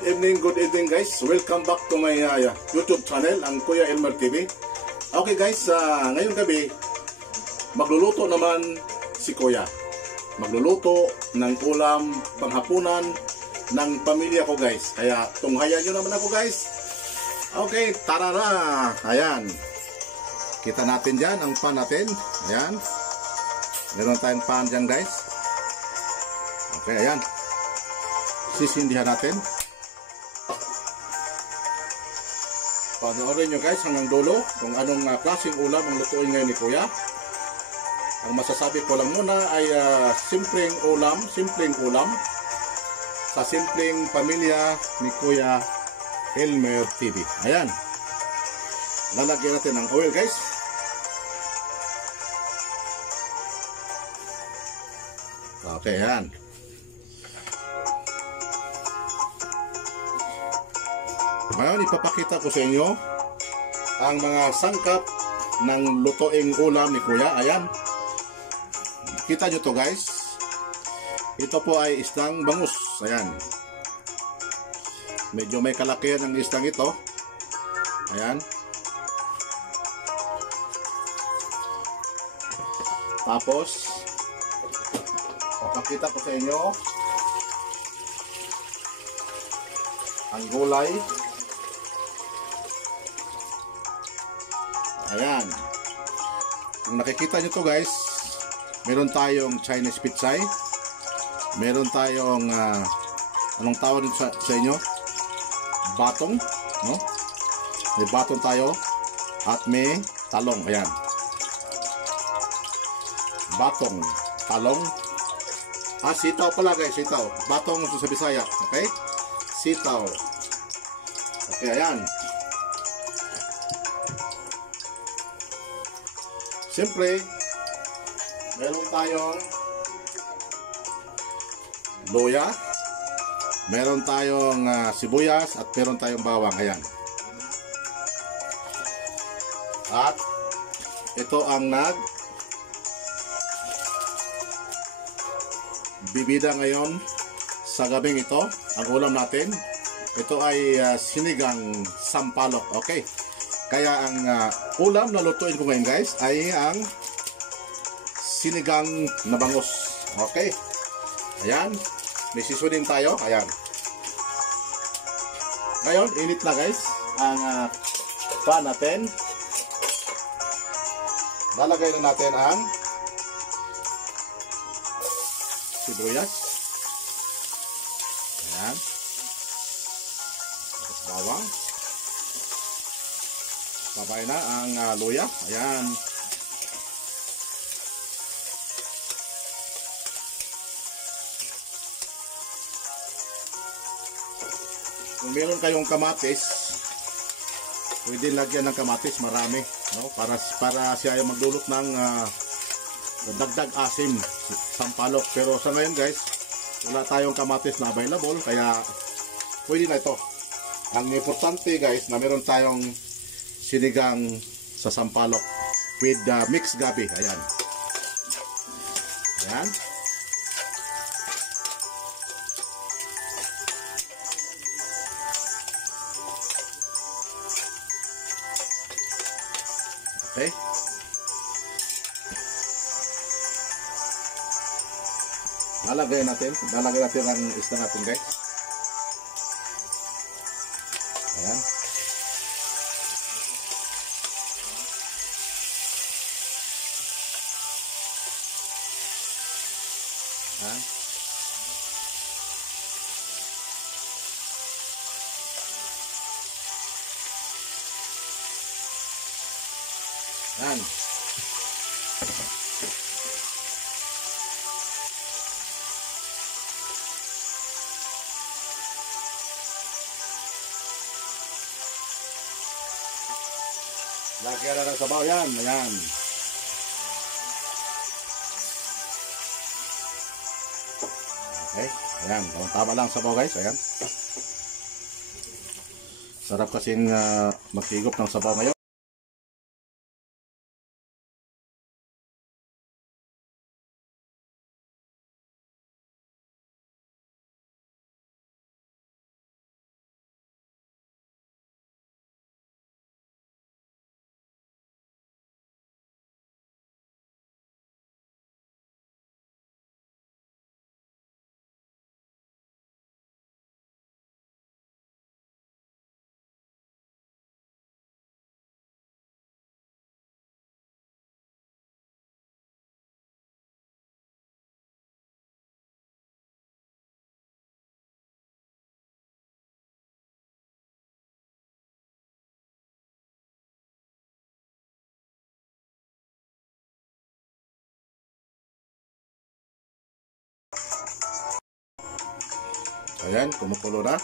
good evening guys. Welcome back to my YouTube channel, ang Kuya Elmer TV. Okay guys, ngayong gabi, magluluto naman si Kuya. Magluluto ng ulam panghapunan ng pamilya ko guys. Kaya tunghayan nyo naman ako guys. Okay, tara na. Ayan. Kita natin dyan ang pan natin. Ayan. Meron tayong pan dyan guys. Okay, ayan. Sisindihan natin. Panoorin nyo guys hanggang dulo kung anong klaseng ulam ang lutuin ngayon ni Kuya. Ang masasabi ko lang muna ay simpleng ulam sa simpleng pamilya ni Kuya Elmer TV. Ayan. Lalagyan natin ng oil guys. Okay, ayan. Ngayon, ipapakita ko sa inyo ang mga sangkap ng lutoing ulam ni Kuya. Ayan. Kita nyo to guys. Ito po ay isdang bangus. Ayan. Medyo may kalakihan ng isdang ito. Ayan. Tapos, papakita ko sa inyo ang gulay. Ayan. Kung nakikita nyo to guys, meron tayong Chinese pitsay. Meron tayong, anong tawag nyo sa inyo? Batong. No? May batong tayo. At may talong. Ayan. Batong. Talong. Sitaw pala guys. Sitaw. Batong sa Bisaya. Okay? Sitaw. Okay, ayan. Siyempre, meron tayong luya, meron tayong sibuyas, at meron tayong bawang. Ayan. At ito ang bibida ngayon sa gabing ito. Ang ulam natin, ito ay sinigang sampalok. Okay. Kaya ang ulam na lutuin ko ngayon guys ay ang sinigang na bangus. Okay. Ayan. May seasoning tayo. Ayan. Ngayon, init na guys ang pan natin. Lalagay na natin ang sibuyas. Ayan. Tapos bawang. Babay na ang luya. Ayan. Kung meron kayong kamatis, pwede lagyan ng kamatis marami, no? Para siya ay magdulot ng dagdag asim, sampalok. Pero sa ngayon guys, wala tayong kamatis na available, kaya pwede na ito. Ang importante guys na meron tayong sinigang sa sampalok with mixed gabi. Ayan. Ayan. Okay. Lalagay natin ang isda natin guys. Ayan. Ayan. Ayan. Lagyan na ng sabaw yan. Ayan. Okay. Ayan. Tama lang sabaw guys. Ayan. Sarap kasing magtigop ng sabaw ngayon. Ayan, kumukulo na.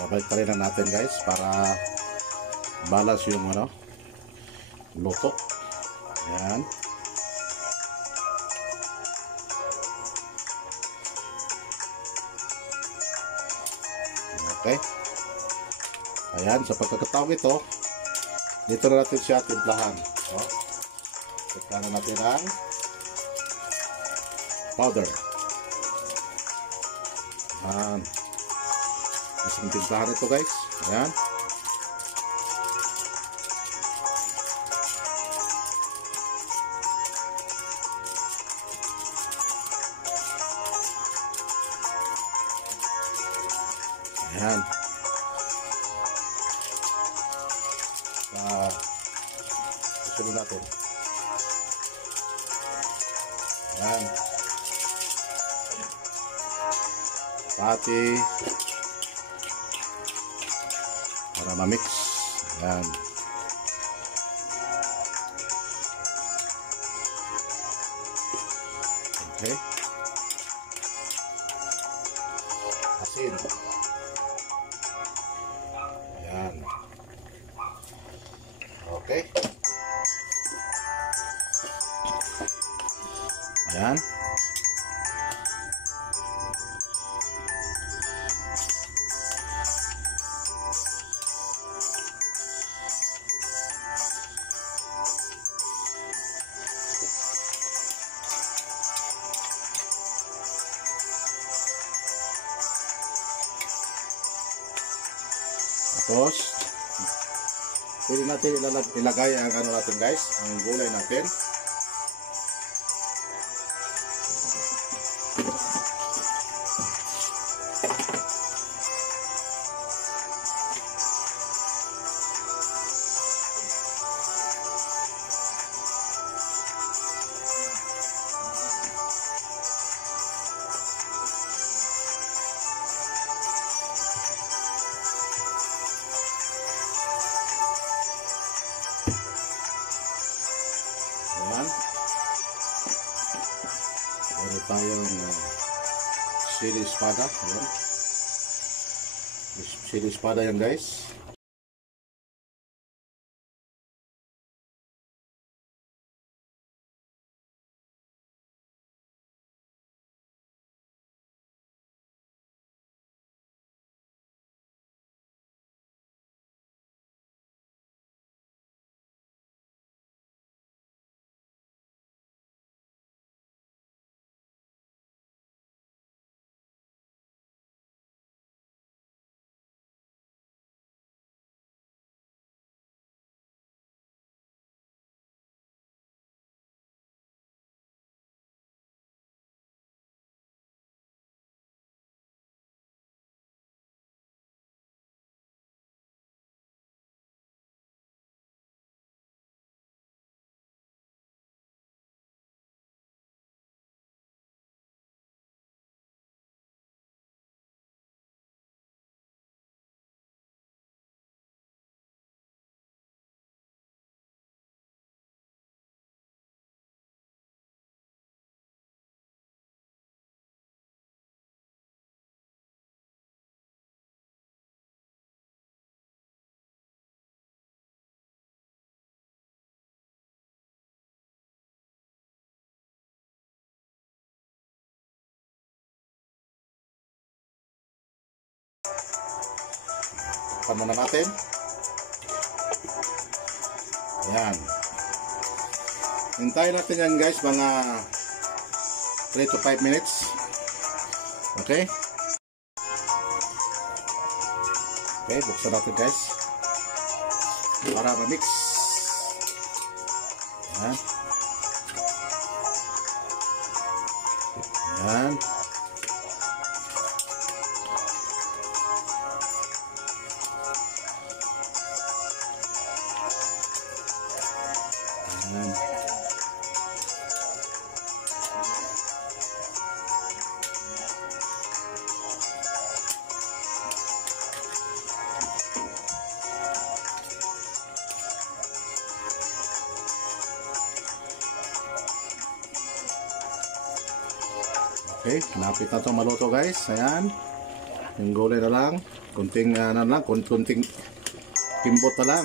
Babalik pa rin na natin guys para balance yung luto. Ayan. Okay. Ayan, sa pagkakataong ito, dito na natin siya timplahan. So, timplahan na natin ang powder. Ayan. Mas timplahan ito guys. Ayan. Ayan. Susunod natin. Ayan. Pati para ma-mix. Ayan. Okay. Asin. Ayan. Okay. Ayan. Tapos pwede natin ilagay ang natin guys, ang gulay natin. Ayan. Meron tayong chili espada. Ayan. Chili espada yan guys. Takpan muna natin. Ayan. Hintayin natin yan guys mga 3 to 5 minutes. Okay. Okay, buksan natin guys para ma-mix. Ayan. Ayan. Ayan. Okay, napit na ito maluto guys. Ayan. Yung gulay na lang. Kunting kunting kimbot na lang.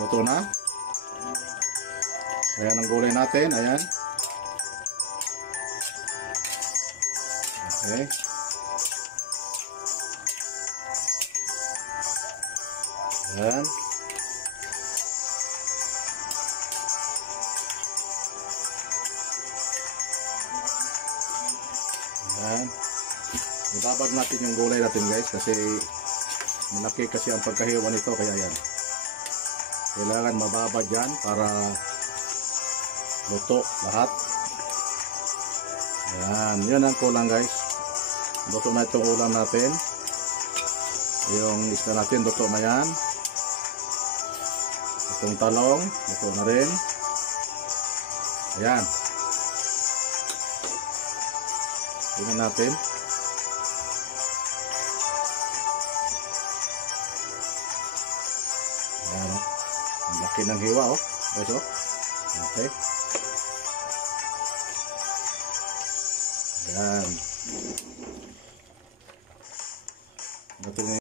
Luto na. Ayan ang gulay natin. Ayan. Okay. Ayan. Ayan. Ibabad natin yung gulay natin guys kasi malaki kasi ang pagkahiwa nito kaya yan. Kailangan mababad yan para luto lahat. Ayan. Yun ang kulang guys. Luto na itong ulam natin. Yung isda natin luto na yan. Itong talong luto na rin. Ayan. Tingnan natin. Ayan. Ang laki ng hiwa oh. Guys oh. Okay. Ayan. Ito na.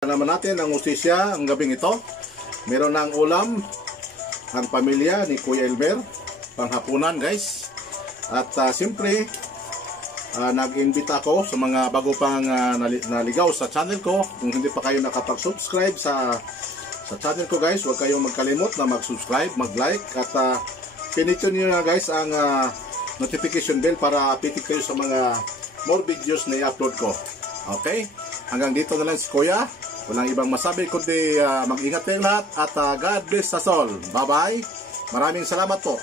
Naman natin ang ustisya ang gabing ito. Meron ng ulam ang pamilya ni Kuya Elmer panghapunan guys. At siyempre nag-invita ako sa mga bago pang naligaw sa channel ko. Kung hindi pa kayo nakapag-subscribe sa channel ko guys, huwag kayong magkalimot na mag-subscribe, mag-like at pinito niyo na guys ang notification bell para updated kayo sa mga more videos na i-upload ko. Okay? Hanggang dito na lang si Kuya. Walang ibang masabi kundi mag-ingat kayong lahat at God bless us all. Bye-bye. Maraming salamat po.